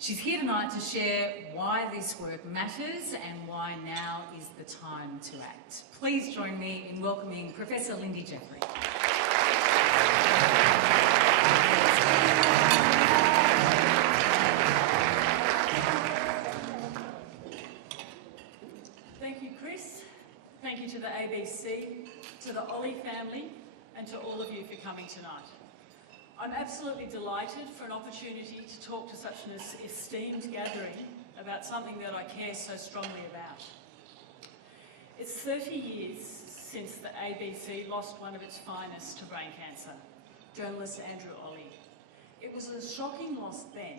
She's here tonight to share why this work matters and why now is the time to act. Please join me in welcoming Professor Lindy Jeffree. Thank you, Chris. Thank you to the ABC, to the Olle family, and to all of you for coming tonight. I'm absolutely delighted for an opportunity to talk to such an esteemed gathering about something that I care so strongly about. It's 30 years since the ABC lost one of its finest to brain cancer, journalist Andrew Olle. It was a shocking loss then,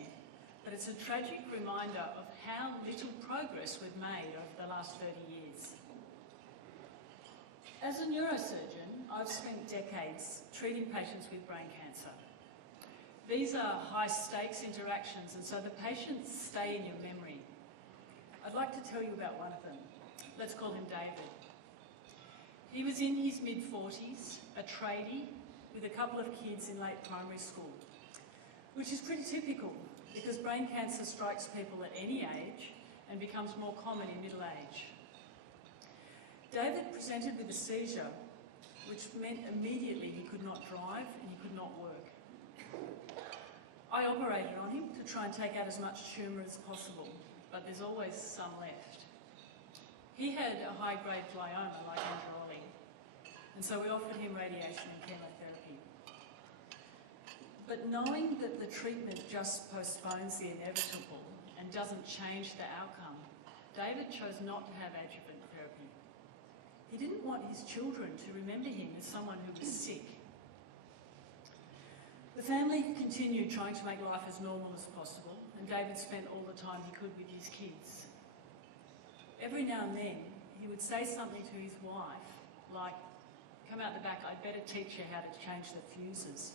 but it's a tragic reminder of how little progress we've made over the last 30 years. As a neurosurgeon, I've spent decades treating patients with brain cancer. These are high-stakes interactions, and so the patients stay in your memory. I'd like to tell you about one of them. Let's call him David. He was in his mid-40s, a tradie, with a couple of kids in late primary school, which is pretty typical because brain cancer strikes people at any age and becomes more common in middle age. David presented with a seizure, which meant immediately he could not drive and he could not work. I operated on him to try and take out as much tumour as possible, but there's always some left. He had a high-grade glioma like Andrew Olle, and so we offered him radiation and chemotherapy. But knowing that the treatment just postpones the inevitable and doesn't change the outcome, David chose not to have adjuvant therapy. He didn't want his children to remember him as someone who was sick. The family continued trying to make life as normal as possible, and David spent all the time he could with his kids. Every now and then, he would say something to his wife, like, "Come out the back, I'd better teach you how to change the fuses."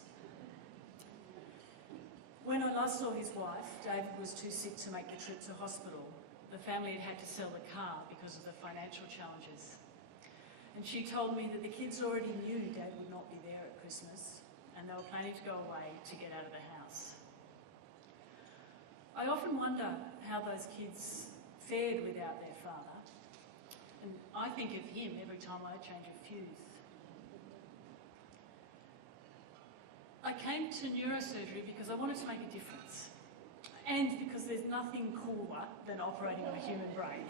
When I last saw his wife, David was too sick to make the trip to hospital. The family had to sell the car because of the financial challenges. And she told me that the kids already knew Dad would not be there at Christmas, and they were planning to go away to get out of the house. I often wonder how those kids fared without their father, and I think of him every time I change a fuse. I came to neurosurgery because I wanted to make a difference, and because there's nothing cooler than operating on a human brain.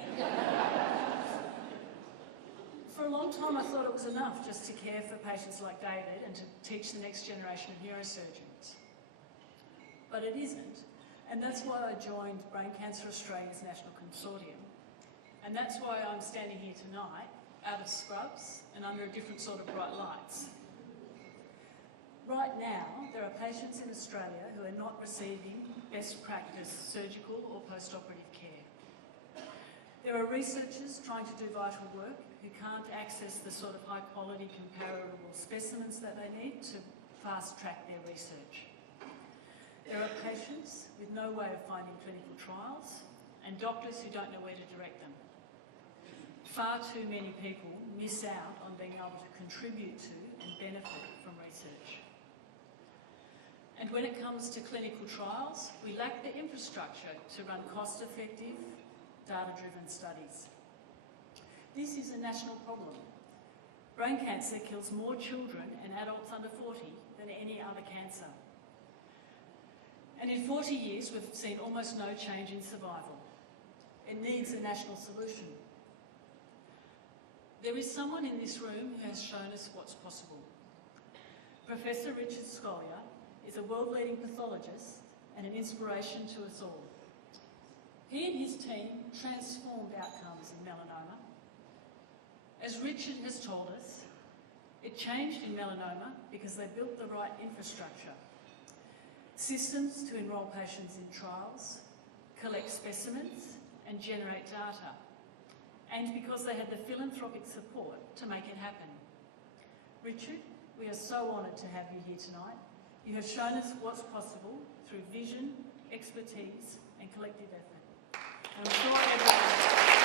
For a long time I thought it was enough just to care for patients like David and to teach the next generation of neurosurgeons. But it isn't, and that's why I joined Brain Cancer Australia's National Consortium. And that's why I'm standing here tonight, out of scrubs and under a different sort of bright lights. Right now, there are patients in Australia who are not receiving best practice surgical or post-operative care. There are researchers trying to do vital work who can't access the sort of high-quality comparable specimens that they need to fast-track their research. There are patients with no way of finding clinical trials and doctors who don't know where to direct them. Far too many people miss out on being able to contribute to and benefit from research. And when it comes to clinical trials, we lack the infrastructure to run cost-effective, data-driven studies. This is a national problem. Brain cancer kills more children and adults under 40 than any other cancer. And in 40 years, we've seen almost no change in survival. It needs a national solution. There is someone in this room who has shown us what's possible. Professor Richard Scolyer is a world-leading pathologist and an inspiration to us all. He and his team transformed outcomes in melanoma. As Richard has told us, it changed in melanoma because they built the right infrastructure. Systems to enrol patients in trials, collect specimens and generate data. And because they had the philanthropic support to make it happen. Richard, we are so honoured to have you here tonight. You have shown us what's possible through vision, expertise and collective effort. And I'm sure everyone...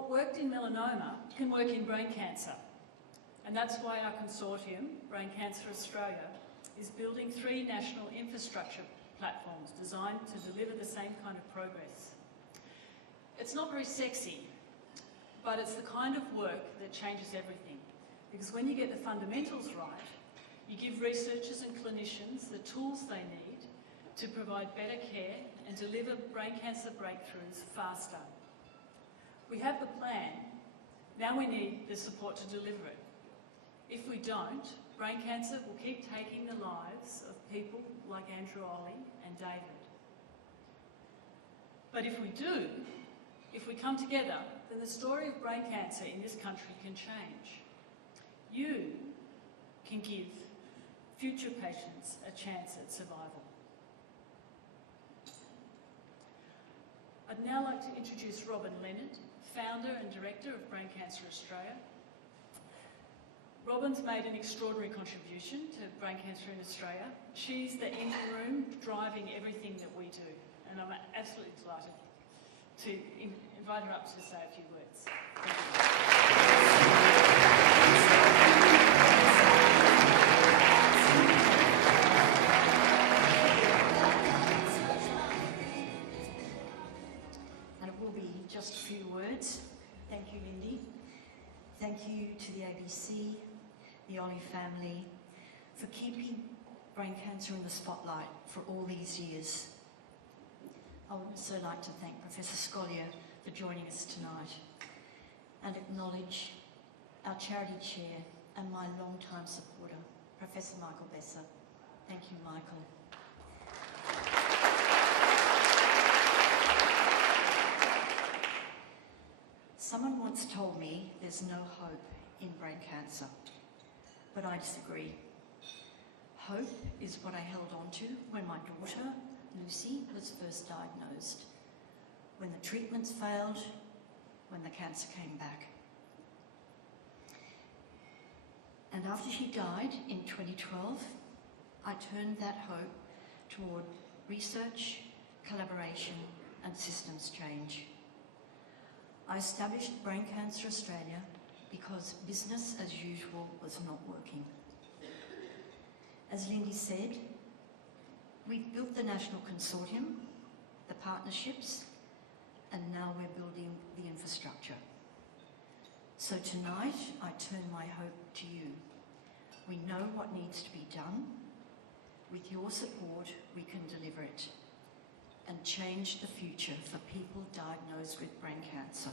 what worked in melanoma can work in brain cancer. And that's why our consortium, Brain Cancer Australia, is building 3 national infrastructure platforms designed to deliver the same kind of progress. It's not very sexy, but it's the kind of work that changes everything. Because when you get the fundamentals right, you give researchers and clinicians the tools they need to provide better care and deliver brain cancer breakthroughs faster. We have the plan, now we need the support to deliver it. If we don't, brain cancer will keep taking the lives of people like Andrew Olle and David. But if we do, if we come together, then the story of brain cancer in this country can change. You can give future patients a chance at survival. I'd now like to introduce Robyn Leonard, founder and director of Brain Cancer Australia. Robyn's made an extraordinary contribution to brain cancer in Australia. She's the engine room driving everything that we do, and I'm absolutely delighted to invite her up to say a few words. Thank you. Just a few words. Thank you, Lindy. Thank you to the ABC, the Olle family, for keeping brain cancer in the spotlight for all these years. I would also like to thank Professor Scollier for joining us tonight and acknowledge our charity chair and my long-time supporter, Professor Michael Besser. Thank you, Michael. Someone once told me there's no hope in brain cancer, but I disagree. Hope is what I held on to when my daughter, Lucie, was first diagnosed, when the treatments failed, when the cancer came back. And after she died in 2012, I turned that hope toward research, collaboration, and systems change. I established Brain Cancer Australia because business as usual was not working. As Lindy said, we've built the national consortium, the partnerships, and now we're building the infrastructure. So tonight, I turn my hope to you. We know what needs to be done. With your support, we can deliver it and change the future for people diagnosed with brain cancer.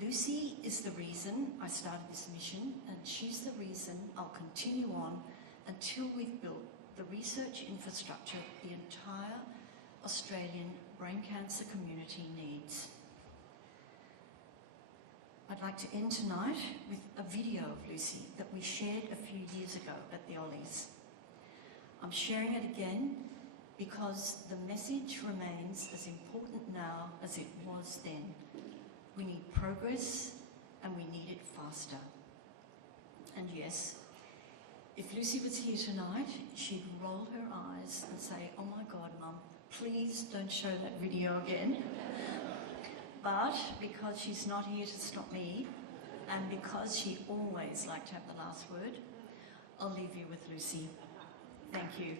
Lucie is the reason I started this mission, and she's the reason I'll continue on until we've built the research infrastructure the entire Australian brain cancer community needs. I'd like to end tonight with a video of Lucie that we shared a few years ago at the Ollies. I'm sharing it again because the message remains as important now as it was then. We need progress and we need it faster. And yes, if Lucie was here tonight, she'd roll her eyes and say, "Oh my God, Mum, please don't show that video again." But because she's not here to stop me, and because she always liked to have the last word, I'll leave you with Lucie. Thank you.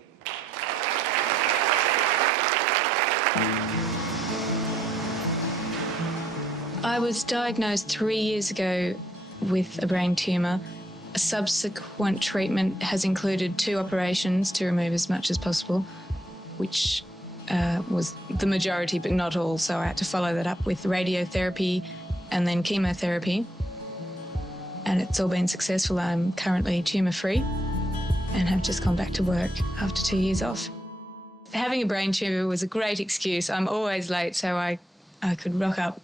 I was diagnosed 3 years ago with a brain tumour. A subsequent treatment has included 2 operations to remove as much as possible, which was the majority but not all, so I had to follow that up with radiotherapy and then chemotherapy. And it's all been successful. I'm currently tumour-free and have just gone back to work after 2 years off. Having a brain tumour was a great excuse. I'm always late, so I could rock up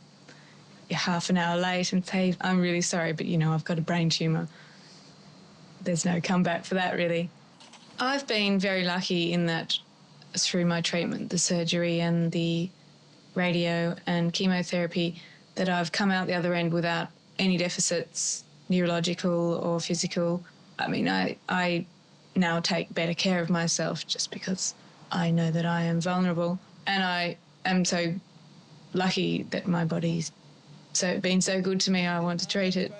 half an hour late and say, "I'm really sorry, but you know, I've got a brain tumour." There's no comeback for that, really. I've been very lucky in that through my treatment, the surgery and the radio and chemotherapy, that I've come out the other end without any deficits, neurological or physical. I mean, I now take better care of myself just because I know that I am vulnerable, and I am so lucky that my body's been so good to me. I want to treat it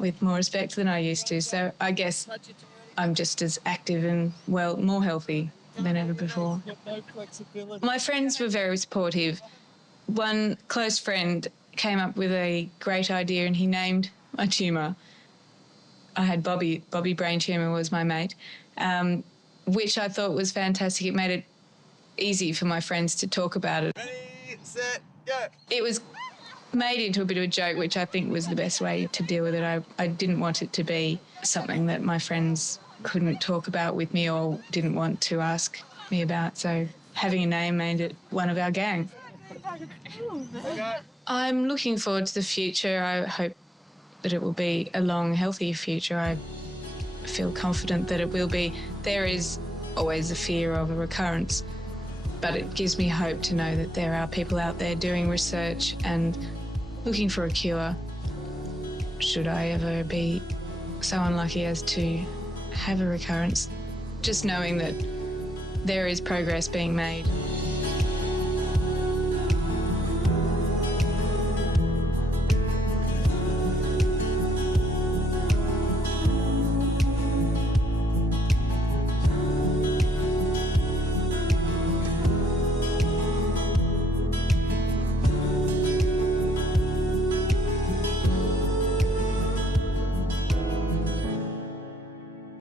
with more respect than I used to. So I guess I'm just as active and, well, more healthy than ever before. My friends were very supportive. One close friend came up with a great idea and he named my tumour. I had Bobby brain tumour was my mate, which I thought was fantastic. It made it easy for my friends to talk about it. Ready, set, go. It was made into a bit of a joke, which I think was the best way to deal with it. I didn't want it to be something that my friends couldn't talk about with me or didn't want to ask me about. So having a name made it one of our gang. I'm looking forward to the future. I hope that it will be a long, healthy future. I feel confident that it will be. There is always a fear of a recurrence, but it gives me hope to know that there are people out there doing research and looking for a cure should I ever be so unlucky as to have a recurrence. Just knowing that there is progress being made.